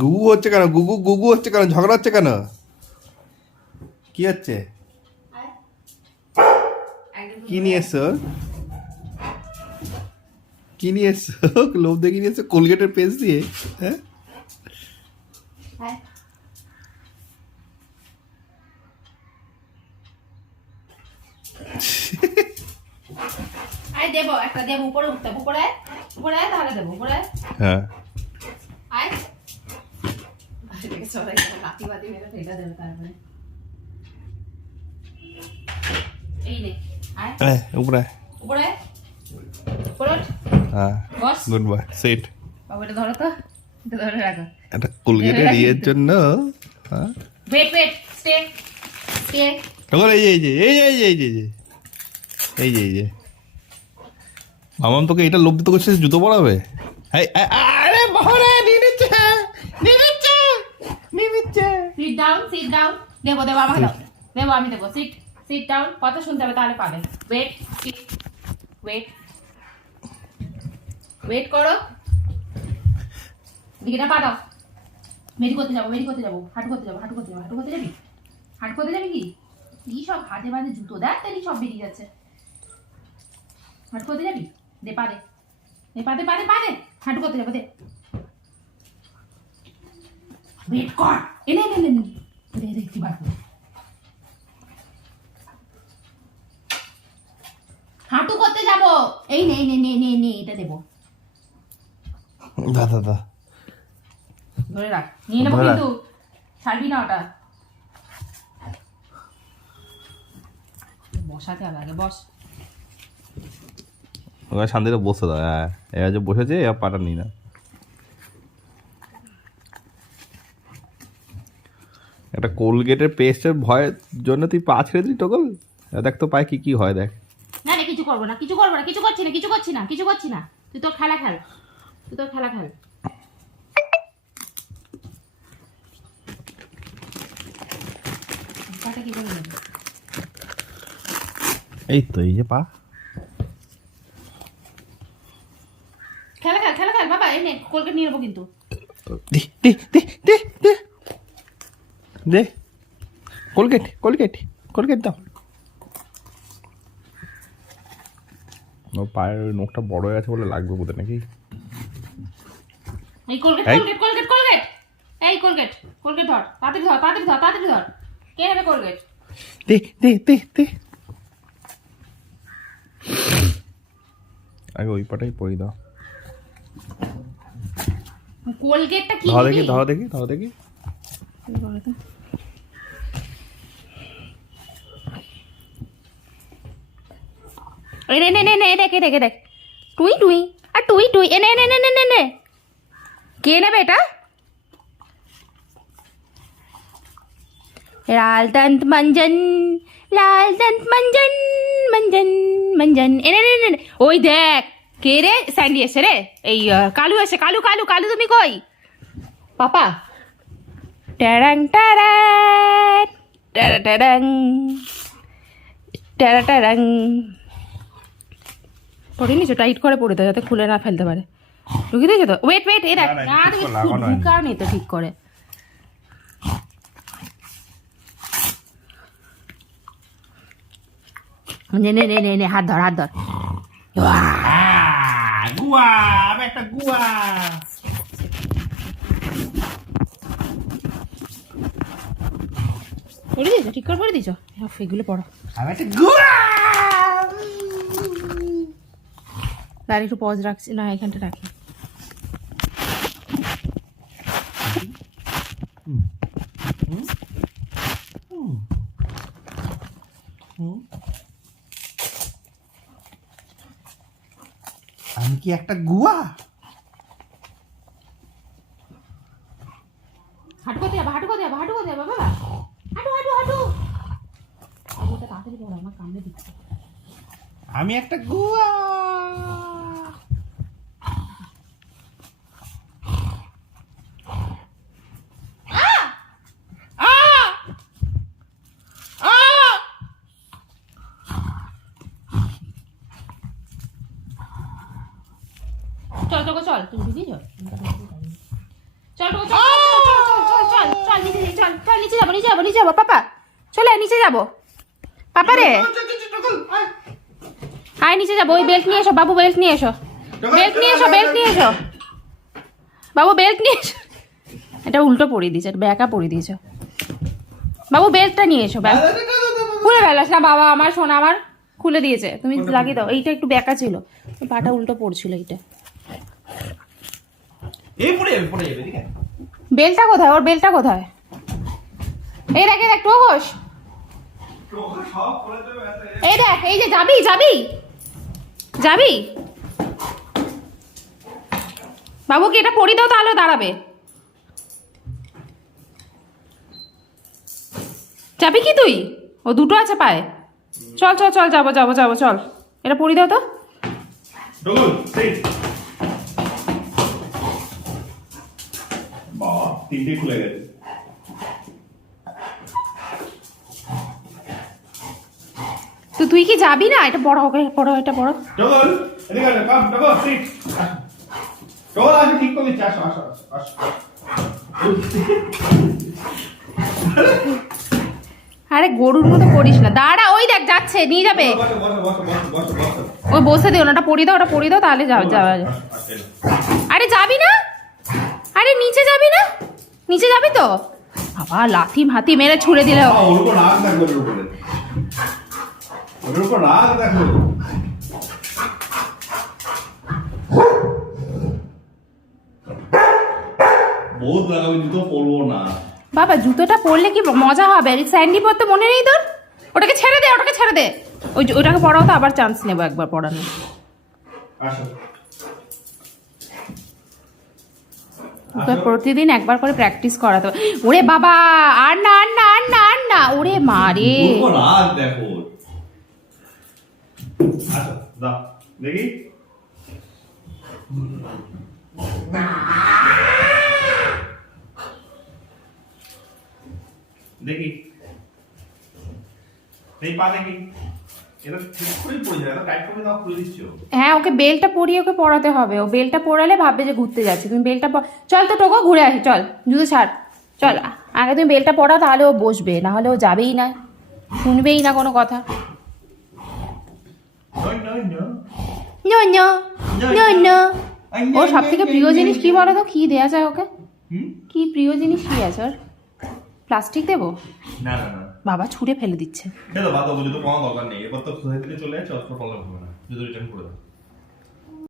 গুগু হচ্ছে কেন? গুগু গুগু হচ্ছে কেন? ঝগড়া হচ্ছে কেন? কি হচ্ছে? কি নিয়ে এসছো? কি নিয়ে এসছো? লোভ দেখে নিয়ে এসছো কোলগেটের পেস্ট দিয়ে? হ্যাঁ, দেবো একটা, দেবো উপরে উঠতে, উপরে উপরে তাহলে দেবো উপরে। হ্যাঁ, আয় সবাই লাঠি বাতি মেরে ফেলে দেবে তারপরে। এই নে আয় উপরে উপরে উপরে উঠ। হ্যাঁ, বস গুড বয়, সিট। বাবু এটা ধরো তো, এটা ধরে রাখো। একটা কোলগেটের ইয়ের জন্য হ্যাঁ, ওয়েট ওয়েট স্টে স্টে। তখন এই যে এই যে এই যে এই যে এই যে এই যে এই যে মামাম তোকে এটা লোভ দিতে করছে জুতো পরাবে? আরে বহরে নিয়ে নিচ্ছে নিয়ে নিচ্ছে নিয়ে নিচ্ছে। Sit down sit down. দেবো দেবো আমাকে দাও, দেবো আমি দেবো। সিট সিট ডাউন, কথা শুনতে হবে তাহলে পাবে। ওয়েট সিট ওয়েট ওয়েট করো। দিকেটা পা দাও। মেরি করতে যাবো, মেরি করতে যাবো, হাঁটু করতে যাবো, হাঁটু করতে যাবো। হাঁটু করতে যাবি? হাঁটু করতে যাবি কি? কি সব হাতে বাজে জুতো দেখ, তাই সব বেরিয়ে যাচ্ছে। হাঁটু করতে যাবি? দে পা দে, দে পা দে পা দে পা দে। হাঁটু করতে যাবো দে। ওয়েট কর। এনে এনে এনে দে দে কি বার কর। হাঁটু করতে যাবো। এই নে নে নে নে নে এটা দেবো। দাদা দা ধরে রাখ, নিয়ে নেবো কিন্তু ছাড়বি না ওটা। বসাতে হবে আগে, বস। ওখানে শান্তিতে বসে দাও। হ্যাঁ, এবার যে বসেছে এবার পাটা নি না। একটা কোলগেটের পেস্টের ভয়ের জন্য তুই পা ছেড়ে দিলি টগল। দেখ তো পায়ে কি কি হয় দেখ। না না কিছু করবো না, কিছু করবো না, কিছু করছি না, কিছু করছি না, কিছু করছি না। তুই তোর খেলা খেল, তুই তোর খেলা খেল। পাটা কি করে নেবে? এই তো এই যে পা। খেলা খেল, খেলা খেল বাবা। এই নে কোলগেট নিয়ে নেবো কিন্তু। দে দে দে দে দে দে কোলগেট কোলগেট কোলগেট দাও। ও পায়ের নখটা বড় হয়ে আছে বলে লাগবে বোধহয় নাকি? এই কোলগেট কোলগেট কোলগেট কোলগেট। এই কোলগেট কোলগেট ধর, তাড়াতাড়ি ধর, তাড়াতাড়ি ধর, তাড়াতাড়ি ধর। কে নেবে কোলগেট? দে দে দে দে। আগে ওই পাটাই পরি দাও। কোলগেটটা কি ধর নিবি? দেখি ধর দেখি ধর দেখি। এই নে নে নে নে দেখ দেখ দেখ। টুই টুই আর টুই টুই। এ নে নে নে নে নে নে। কে নেবে এটা? লাল দন্ত মঞ্জন, লাল দন্ত মঞ্জন মঞ্জন মঞ্জন। এ নে নে নে। ওই দেখ কে রে? স্যান্ডি এসে রে। এই কালু এসে। কালু কালু কালু তুমি কই? পাপা ট্যারাং ট্যারাং ট্যারা ট্যারাং ট্যারা ট্যারাং। পরে নিচে টাইট করে পড়ে দেয় যাতে খুলে না ফেলতে পারে। ঢুকে দিয়েছো তো? ওয়েট ওয়েট এই দেখ। না তুমি ঢুকাও নি তো ঠিক করে। নে নে নে নে নে হাত ধর হাত ধর। গুয়া আমি একটা গুয়া। পড়ে দিয়েছো? ঠিক করে পড়ে দিয়েছো? এগুলো পড়ো। আমি একটা গুয়া। তার একটু পজ রাখছি না, এখানটা রাখি। আমি কি একটা গুয়া? হাঁটু করতে যাবো, হাঁটু করতে যাবো, হাঁটু করতে যাবো বাবা। হাঁটু হাঁটু হাঁটু। ওটা তাড়াতাড়ি পড়ো, আমার কামড়ে দিচ্ছে। আমি একটা গুয়া। চল চল চল, তুমি দিদি চল। নিচে যাবো পাপা, চলে নিচে যাবো পাপা রে, আয় নিচে যাবো। ওই বেল্ট নিয়ে এসো বাবু, বেল্ট নিয়ে এসো, বেল্ট নিয়ে এসো, বেল্ট নিয়ে এসো বাবু, বেল্ট নিয়ে এসো। এটা উল্টো পরিয়ে দিয়েছে, ব্যাকা পরিয়ে দিয়েছো বাবু, বেল্টটা নিয়ে এসো। ব্যাগ খুলে ফেলাস না বাবা, আমার শোনা আমার খুলে দিয়েছে, তুমি লাগিয়ে দাও। এইটা একটু ব্যাকা ছিল, ওই পাটা উল্টো পড়ছিল। এইটা বেলটা কোথায়, ওর বেলটা কোথায়? এই দেখ একটু বস, এই দেখ, এই যে যাবি যাবি যাবি বাবুকে এটা পরিয়ে দাও, তাহলে দাঁড়াবে। যাবি কি তুই? ও দুটো আছে পায়ে, চল চল চল, যাবো যাবো যাবো, চল এটা পরিয়ে দাও তো। তিনটে খুলে গেছে। তো তুই কি যাবি না? এটা বড় হবে, পড়ো এটা পড়ো। টগল এদিকে আয়, কাম টগল সিট। টগল আসো, ঠিক করে দিচ্ছি, আসো আসো আসো। আরে গরুর মতো করিস না, দাঁড়া, ওই দেখ যাচ্ছে, নিয়ে যাবে। বসো বসো বসো বসো বসো। ওই বসে দিও না, ওটা পরিয়ে দাও, ওটা পরিয়ে দাও, তাহলে যাবে যাবে। আরে যাবি না? আরে নিচে যাবি না? নিচে যাবি তো? বাবা লাথি হাতি মেরে ছুড়ে দিলে। ওর উপর রাগ দেখো, ওর উপরে, ওর উপর রাগ দেখো। বহুত লাগাবি, জুতো পরবো না বাবা, জুতোটা পরলে কি মজা হবে? স্যান্ডি পরতে মনে নেই তোর? ওটাকে ছেড়ে দে, ওটাকে ছেড়ে দে। ওটাকে পড়াও তো, আবার চান্স নেবো একবার পড়ানো। আসো। ওকে প্রতিদিন একবার করে প্র্যাকটিস করাতে হবে। ওরে বাবা, আর না আর না আর না আর না, ওরে মারে। রাগ দেখো। আসো দাও দেখি। দেখি এই পা দেখি, এটা ঠিক করে পড়ে যায়, এটা টাইট করে দাও, খুলে দিচ্ছি। হ্যাঁ, ওকে বেলটা পরিয়ে ওকে পড়াতে হবে। ও বেলটা পড়ালে ভাববে যে ঘুরতে যাচ্ছে। তুমি বেলটা চল তো টোকো, ঘুরে আসি চল, জুতো ছাড় চল। আগে তুমি বেলটা পড়াও, তাহলে ও বসবে, না হলে ও যাবেই না, শুনবেই না কোনো কথা। ওর সব থেকে প্রিয় জিনিস কি বলো তো? কি দেয়া যায় ওকে? কি প্রিয় জিনিস কি আছে ওর? প্লাস্টিক দেবো? না না না বাবা ছুঁড়ে ফেলে দিচ্ছে। বাদ দাও, জুতো কোনো দরকার নেই, এবার তো সোসাইটিতে চলে যাচ্ছে, অত প্রবলেম হবে না, জুতো রিটার্ন করে দাও।